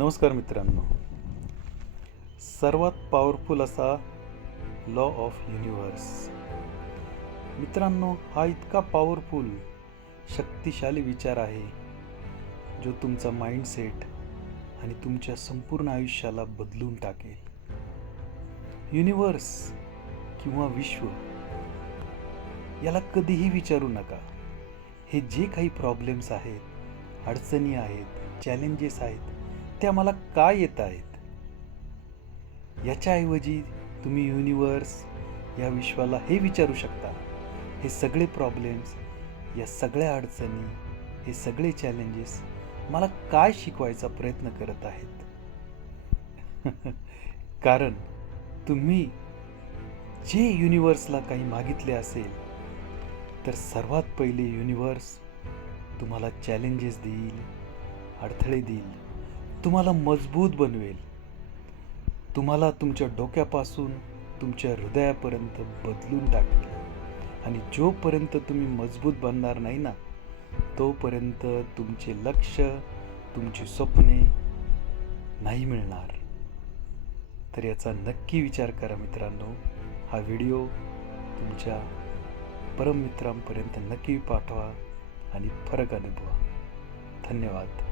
नमस्कार मित्रांनो. सर्वात पॉवरफुल असा लॉ ऑफ युनिवर्स. मित्रांनो, हा इतका पॉवरफुल शक्तिशाली विचार आहे जो तुमचा माइंडसेट आणि तुमच्या संपूर्ण आयुष्याला बदलून टाकेल. युनिवर्स किंवा विश्व याला कधीही विचारू नका, हे जे काही प्रॉब्लेम्स आहेत, अडचणी आहेत, चॅलेंजेस आहेत, त्या मला काय येत आहेत. याच्याऐवजी तुम्ही युनिवर्स या विश्वाला हे विचारू शकता, हे सगळे प्रॉब्लेम्स, या सगळ्या अडचणी, हे सगळे चॅलेंजेस मला काय शिकवायचा प्रयत्न करत आहेत. कारण तुम्ही जे युनिवर्सला काही मागितले असेल तर सर्वात पहिले युनिवर्स तुम्हाला चॅलेंजेस देईल, अडथळे देईल, तुम्हाला मजबूत बनवेल, तुम्हाला तुमच्या डोक्यापासून तुमच्या हृदयापर्यंत बदलून टाकेल. आणि जोपर्यंत तुम्ही मजबूत बनणार नाही ना, तोपर्यंत तुमचे लक्ष, तुमची स्वप्ने नाही मिळणार. तर याचा नक्की विचार करा मित्रांनो. हा व्हिडिओ तुमच्या परममित्रांपर्यंत नक्की पाठवा आणि फरक अनुभवा. धन्यवाद.